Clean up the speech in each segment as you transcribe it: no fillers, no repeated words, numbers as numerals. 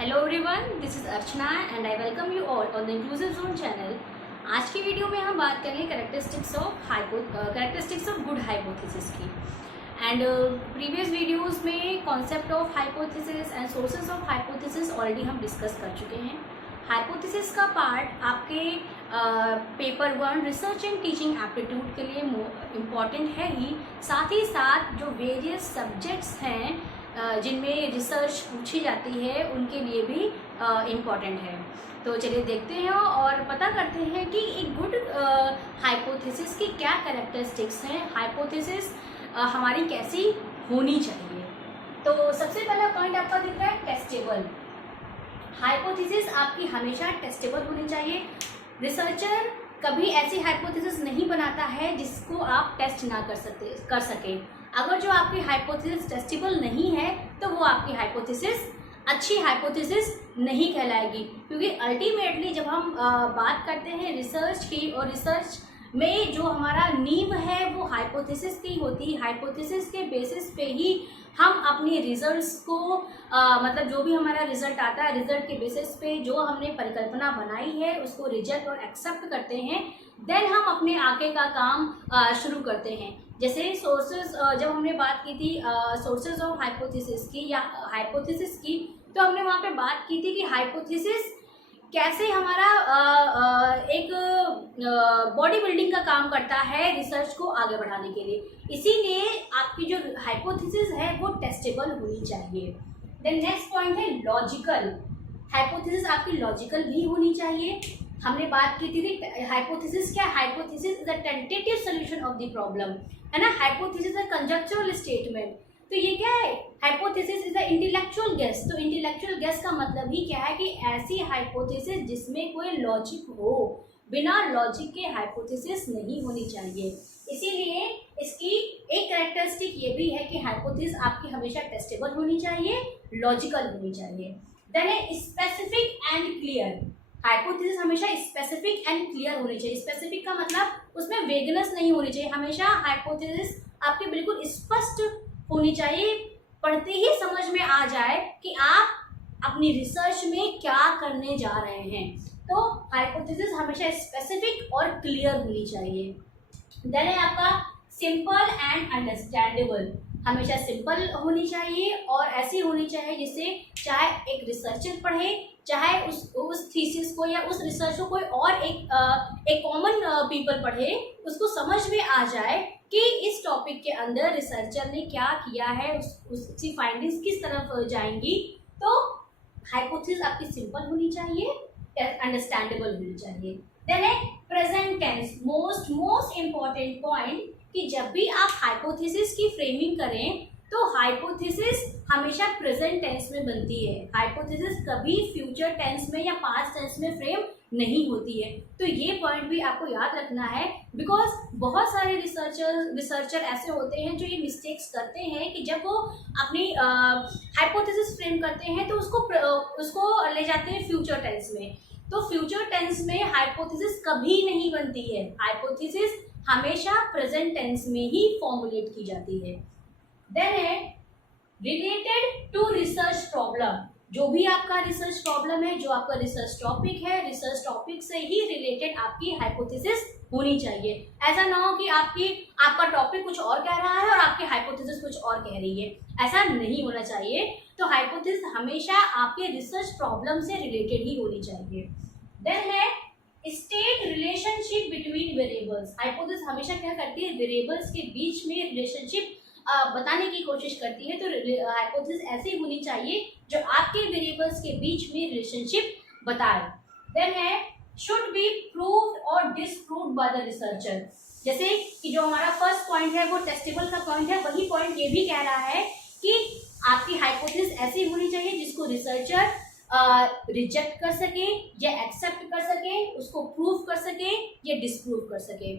Hello everyone, this is Archana and I welcome you all on the inclusive zone channel. आज की video में हम बात करेंगे कैरेक्टरिस्टिक्स ऑफ गुड हाइपोथेसिस की। एंड प्रीवियस वीडियोस में concept of hypothesis and sources of hypothesis already हम discuss कर चुके हैं। हाइपोथेसिस का पार्ट आपके paper 1 research and teaching aptitude के लिए इम्पॉर्टेंट है ही, साथ ही साथ जो वेरियस सब्जेक्ट्स हैं जिनमें रिसर्च पूछी जाती है उनके लिए भी इम्पॉर्टेंट है। तो चलिए देखते हैं और पता करते हैं कि एक गुड हाइपोथेसिस की क्या कैरेक्टरिस्टिक्स हैं, हाइपोथेसिस हमारी कैसी होनी चाहिए। तो सबसे पहला पॉइंट आपका दिख रहा है टेस्टेबल। हाइपोथेसिस आपकी हमेशा टेस्टेबल होनी चाहिए। रिसर्चर कभी ऐसी हाइपोथेसिस नहीं बनाता है जिसको आप टेस्ट ना कर सके। अगर जो आपकी हाइपोथेसिस टेस्टेबल नहीं है तो वो आपकी हाइपोथेसिस अच्छी हाइपोथेसिस नहीं कहलाएगी, क्योंकि अल्टीमेटली जब हम बात करते हैं रिसर्च की, और रिसर्च में जो हमारा नींव है वो हाइपोथेसिस की होती है। हाइपोथेसिस के बेसिस पे ही हम अपनी रिजल्ट्स को मतलब जो भी हमारा रिजल्ट आता है, रिजल्ट के बेसिस पे जो हमने परिकल्पना बनाई है उसको रिजेक्ट और एक्सेप्ट करते हैं। देन हम अपने आगे का काम शुरू करते हैं। जैसे सोर्सेज, जब हमने बात की थी सोर्सेज ऑफ हाइपोथेसिस की या हाइपोथेसिस की, तो हमने वहाँ पे बात की थी कि हाइपोथेसिस कैसे हमारा एक बॉडी बिल्डिंग का काम करता है रिसर्च को आगे बढ़ाने के लिए। इसीलिए आपकी जो हाइपोथेसिस है वो टेस्टेबल होनी चाहिए। देन नेक्स्ट पॉइंट है लॉजिकल। हाइपोथेसिस आपकी लॉजिकल भी होनी चाहिए। हमने बात की थी हाइपोथेसिस क्या है? Hypothesis is a tentative solution of the problem, है ना। Hypothesis a conjectural statement. तो ये क्या है? Hypothesis is a intellectual guess. तो इंटेलेक्चुअल गेस का मतलब ही क्या है कि ऐसी हाइपोथेसिस जिसमें कोई लॉजिक हो। बिना लॉजिक के हाइपोथेसिस नहीं होनी चाहिए। इसीलिए इसकी एक कैरेक्टरिस्टिक ये भी है कि हाइपोथेसिस आपकी हमेशा टेस्टेबल होनी चाहिए, लॉजिकल होनी चाहिए। देन है स्पेसिफिक एंड क्लियर। हाइपोथेसिस हमेशा स्पेसिफिक एंड क्लियर होनी चाहिए। स्पेसिफिक का मतलब उसमें वेगनेस नहीं होनी चाहिए। हमेशा हाइपोथेसिस आपकी बिल्कुल स्पष्ट होनी चाहिए, पढ़ते ही समझ में आ जाए कि आप अपनी रिसर्च में क्या करने जा रहे हैं। तो हाइपोथेसिस हमेशा स्पेसिफिक और क्लियर होनी चाहिए। देन है आपका सिंपल एंड अंडरस्टैंडेबल। हमेशा सिंपल होनी चाहिए और ऐसी होनी चाहिए जिससे चाहे एक रिसर्चर पढ़े, चाहे उस थीसिस को या उस रिसर्च को कोई और एक कॉमन पीपल पढ़े, उसको समझ में आ जाए कि इस टॉपिक के अंदर रिसर्चर ने क्या किया है, उसकी फाइंडिंग्स किस तरफ जाएंगी। तो हाइपोथेसिस आपकी सिंपल होनी चाहिए, अंडरस्टैंडेबल होनी चाहिए। देन है present tense. Most important point कि जब भी आप हाइपोथेसिस की फ्रेमिंग करें तो हाइपोथेसिस हमेशा प्रेजेंट टेंस में बनती है। हाइपोथेसिस कभी फ्यूचर टेंस में या पास्ट टेंस में फ्रेम नहीं होती है। तो ये पॉइंट भी आपको याद रखना है, बिकॉज बहुत सारे रिसर्चर ऐसे होते हैं जो ये मिस्टेक्स करते हैं कि जब वो अपनी हाइपोथेसिस फ्रेम करते हैं तो उसको ले जाते हैं फ्यूचर टेंस में। तो फ्यूचर टेंस में हाइपोथेसिस कभी नहीं बनती है। हाइपोथेसिस हमेशा प्रेजेंट टेंस में ही फॉर्मुलेट की जाती है। देन है रिलेटेड टू रिसर्च प्रॉब्लम। जो भी आपका रिसर्च प्रॉब्लम है, जो आपका रिसर्च टॉपिक है, रिसर्च टॉपिक से ही रिलेटेड आपकी हाइपोथेसिस होनी चाहिए। ऐसा ना हो कि आपका टॉपिक कुछ और कह रहा है और आपकी हाइपोथेसिस कुछ और कह रही है, ऐसा नहीं होना चाहिए। तो हाइपोथेसिस हमेशा आपके रिसर्च प्रॉब्लम से रिलेटेड ही होनी चाहिए। देन है state relationship between variables. Hypothesis हमेशा क्या करती है? वेरिएबल्स के बीच में रिलेशनशिप बताने की कोशिश करती है। तो हाइपोथेसिस ऐसी होनी चाहिए जो आपके वेरिएबल्स के बीच में रिलेशनशिप बताए। देन है शुड बी प्रूव्ड और डिसप्रूव्ड बाय द रिसर्चर। जैसे कि जो हमारा फर्स्ट पॉइंट है वो टेस्टेबल का पॉइंट है, वही पॉइंट ये भी कह रहा है कि आपकी हाइपोथेसिस ऐसी होनी चाहिए जिसको रिसर्चर रिजेक्ट कर सके या एक्सेप्ट कर सके, उसको प्रूव कर सके या डिसप्रूव कर सके।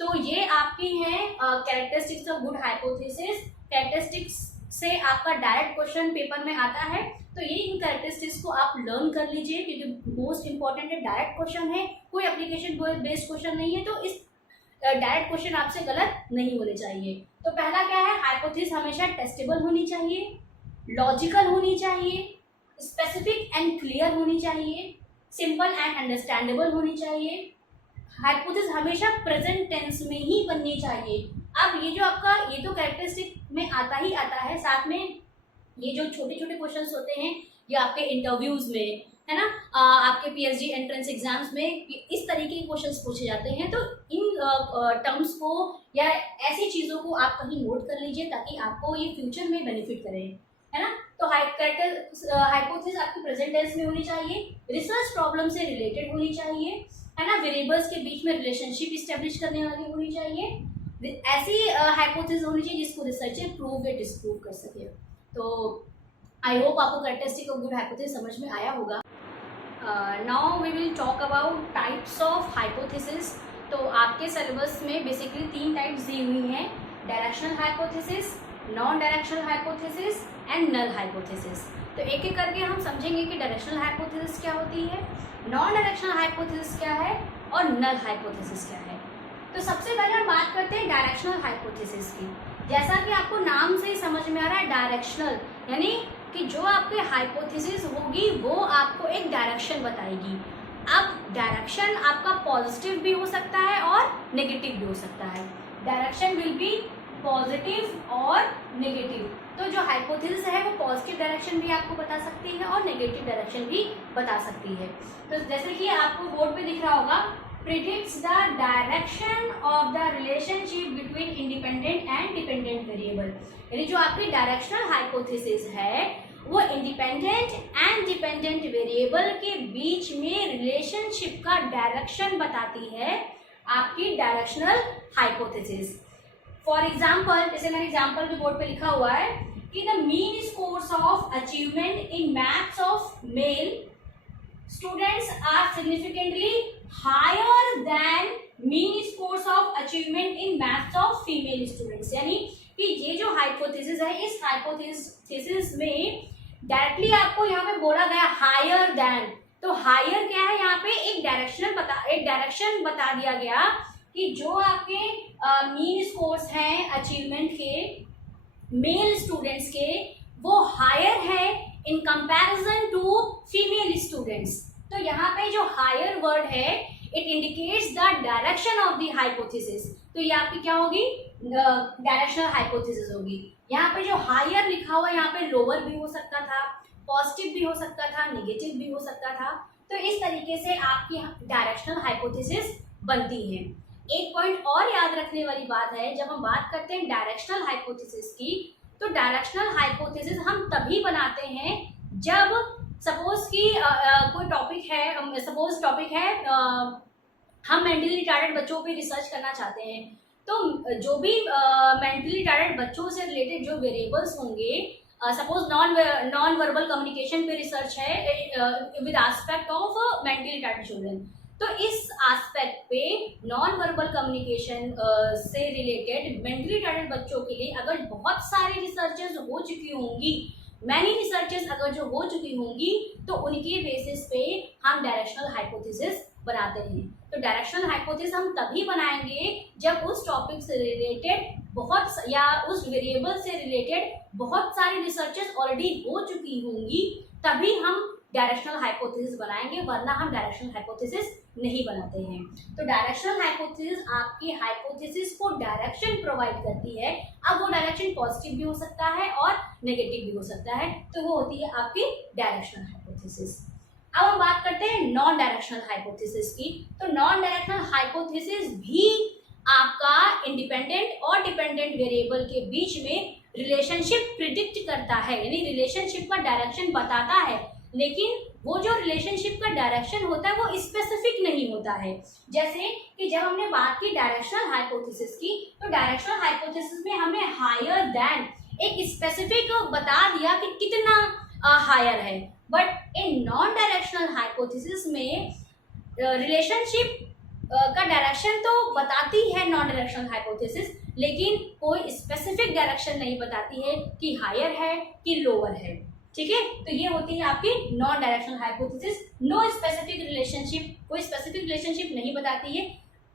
तो ये आपकी हैं characteristics of good hypothesis. Characteristics से आपका डायरेक्ट क्वेश्चन पेपर में आता है, तो ये इन कैरेक्टरिस्टिक्स को आप लर्न कर लीजिए, क्योंकि मोस्ट इंपॉर्टेंट है, डायरेक्ट क्वेश्चन है, कोई एप्लीकेशन बेस्ड क्वेश्चन नहीं है। तो इस डायरेक्ट क्वेश्चन आपसे गलत नहीं होने चाहिए। तो पहला क्या है? हाइपोथेसिस हमेशा टेस्टेबल होनी चाहिए, लॉजिकल होनी चाहिए, स्पेसिफिक एंड क्लियर होनी चाहिए, सिंपल एंड अंडरस्टैंडेबल होनी चाहिए, हाइपोथेसिस हमेशा प्रेजेंट टेंस में ही बननी चाहिए। अब ये जो आपका ये तो कैरेक्टरिस्टिक में आता ही आता है, साथ में ये जो छोटे छोटे क्वेश्चंस होते हैं ये आपके इंटरव्यूज में, है ना, आपके पीएचडी एंट्रेंस एग्जाम्स में इस तरीके के क्वेश्चंस पूछे जाते हैं। तो इन टर्म्स को या ऐसी चीज़ों को आप कहीं नोट कर लीजिए ताकि आपको ये फ्यूचर में बेनिफिट करे, है ना। तो हाइपोथेसिस आपकी प्रेजेंट टेंस में होनी चाहिए, रिसर्च प्रॉब्लम से रिलेटेड होनी चाहिए, है ना, वेरिएबल्स के बीच में रिलेशनशिप इस्टेब्लिश करने वाली होनी चाहिए, ऐसी हाइपोथेसिस होनी चाहिए जिसको रिसर्चर प्रूव या डिस्प्रूव कर सके। तो आई होप आपको कैरेक्टरिस्टिक ऑफ गुड हाइपोथेसिस समझ में आया होगा। Now we will talk about types of hypothesis. तो आपके सिलेबस में बेसिकली 3 टाइप्स दी हुई हैं, directional hypothesis, non directional hypothesis and null hypothesis. तो एक एक करके हम समझेंगे कि डायरेक्शनल हाइपोथेसिस क्या होती है, नॉन डायरेक्शनल हाइपोथेसिस क्या है और नल हाइपोथेसिस क्या है। तो सबसे पहले हम बात करते हैं डायरेक्शनल हाइपोथेसिस की। जैसा कि आपको नाम से ही समझ में आ रहा है, डायरेक्शनल यानी कि जो आपकी हाइपोथेसिस होगी वो आपको एक डायरेक्शन बताएगी। अब डायरेक्शन आपका पॉजिटिव भी हो सकता है और नेगेटिव भी हो सकता है। डायरेक्शन विल बी पॉजिटिव और नेगेटिव। तो जो हाइपोथेसिस है वो पॉजिटिव डायरेक्शन भी आपको बता सकती है और नेगेटिव डायरेक्शन भी बता सकती है। तो जैसे कि आपको बोर्ड पे दिख रहा होगा, predicts the direction of the relationship between independent and dependent variable। यानी जो आपकी डायरेक्शनल हाइपोथेसिस है वो इंडिपेंडेंट एंड डिपेंडेंट वेरिएबल के बीच में रिलेशनशिप का डायरेक्शन बताती है आपकी डायरेक्शनल हाइपोथेसिस। फॉर एग्जाम्पल, जैसे मैंने एग्जाम्पल के बोर्ड पे लिखा हुआ है कि the mean scores of achievement in maths of male students are significantly higher than mean scores of achievement in maths of female students। यानी कि ये जो हाइपोथेसिस है, इस हाइपोथेसिस में डायरेक्टली आपको यहाँ पे बोला गया हायर देन। तो हायर क्या है, यहाँ पे एक डायरेक्शन बता दिया गया कि जो आपके मीन स्कोर्स हैं अचीवमेंट के मेल स्टूडेंट्स के, वो हायर है in comparison to female students. तो यहाँ पे जो हायर वर्ड है it indicates the direction of the hypothesis. तो ये आपकी क्या होगी, डायरेक्शनल हाइपोथेसिस होगी। यहाँ पे जो हायर लिखा हुआ है यहाँ पे लोअर भी हो सकता था, पॉजिटिव भी हो सकता था, नेगेटिव भी हो सकता था। तो इस तरीके से आपकी डायरेक्शनल हाइपोथेसिस बनती है। एक पॉइंट और याद रखने वाली बात है, जब हम बात करते हैं डायरेक्शनल हाइपोथेसिस की, तो डायरेक्शनल हाइपोथेसिस हम तभी बनाते हैं जब सपोज कि कोई टॉपिक है, सपोज टॉपिक है हम मेंटली रिटार्डेड बच्चों पे रिसर्च करना चाहते हैं। तो जो भी मेंटली रिटार्डेड बच्चों से रिलेटेड जो वेरिएबल्स होंगे, सपोज नॉन वर्बल कम्युनिकेशन पे रिसर्च है with aspect of mentally retarded children. तो इस एस्पेक्ट पे नॉन वर्बल कम्युनिकेशन से रिलेटेड मेंटली रिटार्डेड बच्चों के लिए अगर बहुत सारी रिसर्चेस हो चुकी होंगी, मैनी रिसर्चेस अगर जो हो चुकी होंगी, तो उनके बेसिस पे हम डायरेक्शनल हाइपोथेसिस बनाते हैं। तो डायरेक्शनल हाइपोथेसिस हम तभी बनाएंगे जब उस टॉपिक से रिलेटेड बहुत या उस वेरिएबल से रिलेटेड बहुत सारी रिसर्चेस ऑलरेडी हो चुकी होंगी, तभी हम डायरेक्शनल हाइपोथेसिस बनाएंगे, वरना हम डायरेक्शनल हाइपोथेसिस नहीं बनाते हैं। तो डायरेक्शनल हाइपोथेसिस आपकी हाइपोथेसिस को डायरेक्शन प्रोवाइड करती है। अब वो डायरेक्शन पॉजिटिव भी हो सकता है और नेगेटिव भी हो सकता है, तो वो होती है आपकी डायरेक्शनल हाइपोथेसिस। अब हम बात करते हैं नॉन डायरेक्शनल हाइपोथेसिस की। तो नॉन डायरेक्शनल हाइपोथेसिस भी आपका इंडिपेंडेंट और डिपेंडेंट वेरिएबल के बीच में रिलेशनशिप प्रिडिक्ट करता है, यानी रिलेशनशिप का डायरेक्शन बताता है, लेकिन वो जो रिलेशनशिप का डायरेक्शन होता है वो स्पेसिफिक नहीं होता है। जैसे कि जब हमने बात की डायरेक्शनल हाइपोथेसिस की, तो डायरेक्शनल हाइपोथेसिस में हमने हायर देन एक स्पेसिफिक बता दिया कि कितना हायर है, but in non directional hypothesis में रिलेशनशिप का डायरेक्शन तो बताती है नॉन डायरेक्शनल हाइपोथेसिस, लेकिन कोई स्पेसिफिक डायरेक्शन नहीं बताती है कि हायर है कि लोअर है। ठीक है, तो ये होती है आपकी non directional hypothesis. No specific relationship, कोई स्पेसिफिक रिलेशनशिप नहीं बताती है।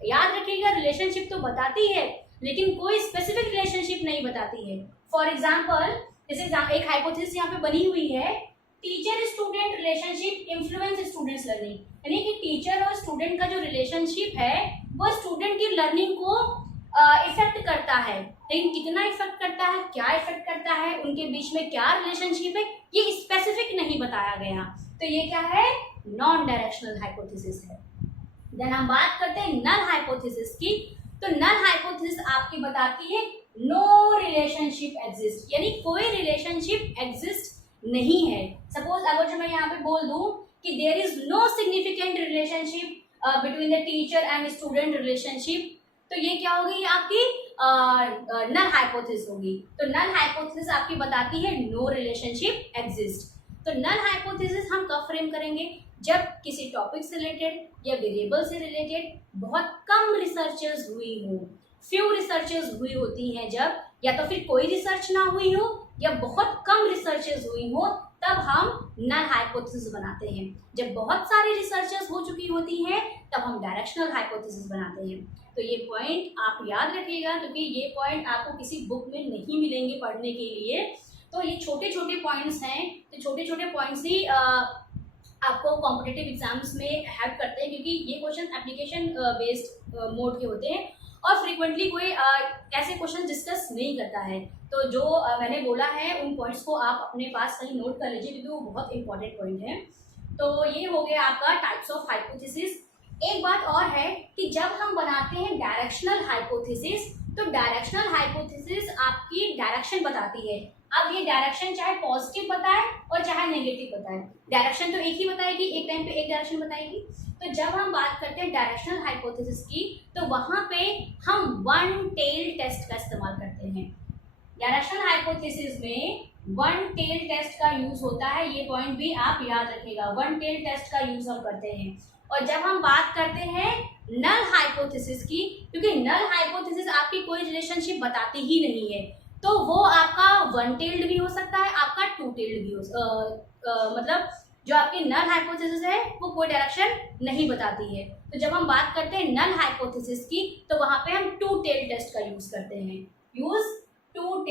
याद रखिएगा, रिलेशनशिप तो बताती है लेकिन कोई स्पेसिफिक रिलेशनशिप नहीं बताती है। फॉर एग्जाम्पल, जैसे एक हाइपोथेसिस यहाँ पे बनी हुई है teacher student relationship influence students learning, यानी कि टीचर और स्टूडेंट का जो रिलेशनशिप है वो स्टूडेंट की लर्निंग को इफेक्ट करता है। लेकिन कितना इफेक्ट करता है, क्या इफेक्ट करता है, उनके बीच में क्या रिलेशनशिप है, ये स्पेसिफिक नहीं बताया गया। तो ये क्या है, नॉन डायरेक्शनल हाइपोथेसिस है। देन हम बात करते हैं नल हाइपोथेसिस की। तो नल हाइपोथेसिस आपकी बताती है नो रिलेशनशिप एग्जिस्ट, यानी कोई रिलेशनशिप एग्जिस्ट नहीं है। सपोज अगर जो मैं यहाँ पे बोल दूं कि there is no significant relationship between the teacher and student relationship, तो ये क्या होगी, आपकी नल हाइपोथेसिस होगी। तो नल हाइपोथेसिस आपकी बताती है नो रिलेशनशिप एग्जिस्ट। तो नल हाइपोथेसिस हम कब फ्रेम करेंगे, जब किसी टॉपिक से रिलेटेड या वेरिएबल से रिलेटेड बहुत कम रिसर्चेस हुई हो, फ्यू रिसर्चेस हुई होती हैं जब, या तो फिर कोई रिसर्च ना हुई हो या बहुत कम रिसर्चेस हुई हो, तब हम नल हाइपोथेसिस बनाते हैं। जब बहुत सारी रिसर्चेस हो चुकी होती हैं तब हम डायरेक्शनल हाइपोथेसिस बनाते हैं। तो ये पॉइंट आप याद रखिएगा, क्योंकि ये पॉइंट आपको किसी बुक में नहीं मिलेंगे पढ़ने के लिए। तो ये छोटे छोटे पॉइंट्स हैं, तो छोटे छोटे पॉइंट्स ही आपको कॉम्पिटिटिव एग्जाम्स में हेल्प करते हैं, क्योंकि ये क्वेश्चन एप्लीकेशन बेस्ड मोड के होते हैं और फ्रीक्वेंटली कोई ऐसे क्वेश्चन डिस्कस नहीं करता है। तो जो मैंने बोला है उन पॉइंट्स को आप अपने पास कहीं नोट कर लीजिए, क्योंकि वो बहुत इंपॉर्टेंट पॉइंट है। तो ये हो गया आपका टाइप्स ऑफ हाइपोथेसिस। एक बात और है कि जब हम बनाते हैं डायरेक्शनल हाइपोथेसिस, तो डायरेक्शनल हाइपोथेसिस आपकी डायरेक्शन बताती है। अब ये डायरेक्शन चाहे पॉजिटिव बताए और चाहे नेगेटिव बताए, डायरेक्शन तो एक ही बताएगी, एक टाइम पे एक डायरेक्शन बताएगी। तो जब हम बात करते हैं डायरेक्शनल हाइपोथेसिस की, तो वहां पे हम वन टेल टेस्ट का इस्तेमाल करते हैं। डायरेक्शनल हाइपोथेसिस में वन टेल टेस्ट का यूज होता है, ये पॉइंट भी आप याद रखिएगा, वन टेल टेस्ट का यूज हम करते हैं। और जब हम बात करते हैं नल हाइपोथेसिस की, क्योंकि नल हाइपोथेसिस आपकी कोई रिलेशनशिप बताती ही नहीं है, तो वो आपका वन टेल्ड भी हो सकता है, आपका टू टेल्ड भी हो मतलब जो आपकी नल हाइपोथेसिस है वो कोई डायरेक्शन नहीं बताती है। तो जब हम बात करते हैं नल हाइपोथेसिस की, तो वहां पे हम टू टेल टेस्ट का यूज करते हैं। Use two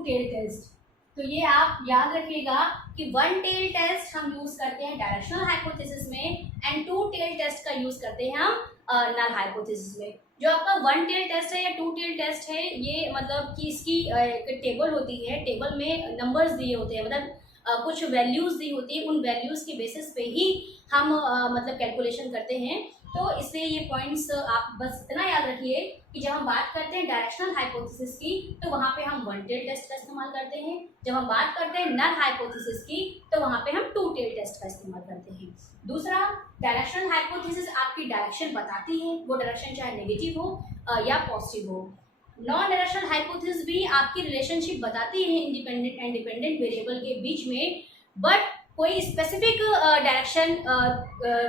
tail test. तो ये आप याद रखिएगा कि वन टेल टेस्ट हम यूज करते हैं डायरेक्शनल हाइपोथेसिस में एंड टू टेल टेस्ट का यूज करते हैं हम नल हाइपोथेसिस में। जो आपका वन टेल टेस्ट है या टू टेल टेस्ट है, ये मतलब कि इसकी एक टेबल होती है, टेबल में नंबर्स दिए होते हैं, मतलब कुछ वैल्यूज दी होती है, उन वैल्यूज के बेसिस पे ही हम मतलब कैलकुलेशन करते हैं। तो इसलिए ये पॉइंट्स आप बस इतना याद रखिए कि जब हम बात करते हैं डायरेक्शनल हाइपोथेसिस की, तो वहाँ पे हम वन टेल टेस्ट का इस्तेमाल करते हैं। जब हम बात करते हैं नल हाइपोथेसिस की, तो वहाँ पे हम टू टेल टेस्ट का इस्तेमाल करते हैं। दूसरा, डायरेक्शनल हाइपोथेसिस आपकी डायरेक्शन बताती है, वो डायरेक्शन चाहे नेगेटिव हो या पॉजिटिव हो। नॉन डायरेक्शनल हाइपोथेसिस भी आपकी रिलेशनशिप बताती है इंडिपेंडेंट एंड डिपेंडेंट वेरिएबल के बीच में, बट कोई स्पेसिफिक डायरेक्शन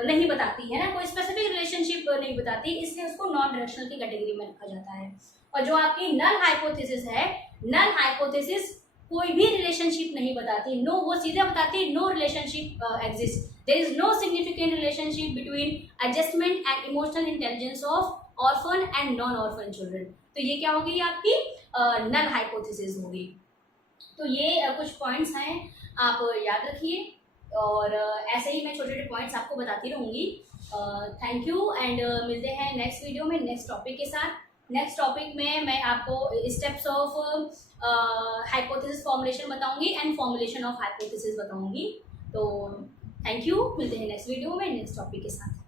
नहीं बताती है ना, कोई स्पेसिफिक रिलेशनशिप नहीं बताती, इसलिए उसको नॉन डायरेक्शनल की कैटेगरी में रखा जाता है। और जो आपकी नल हाइपोथेसिस है, नल हाइपोथेसिस कोई भी रिलेशनशिप नहीं बताती, नो, वो सीधे बताती है no relationship exist, there is no significant relationship between adjustment and emotional intelligence of orphan and non orphan children. तो ये क्या होगी, आपकी नल हाइपोथेसिस होगी। तो ये कुछ पॉइंट्स हैं, आप याद रखिए, और ऐसे ही मैं छोटे छोटे पॉइंट्स आपको बताती रहूँगी। थैंक यू एंड मिलते हैं नेक्स्ट वीडियो में नेक्स्ट टॉपिक के साथ। नेक्स्ट टॉपिक में मैं आपको स्टेप्स ऑफ हाइपोथेसिस फॉर्मुलेशन बताऊंगी एंड फॉर्मुलेशन ऑफ हाइपोथेसिस बताऊंगी। तो थैंक यू, मिलते हैं नेक्स्ट वीडियो में नेक्स्ट टॉपिक के साथ।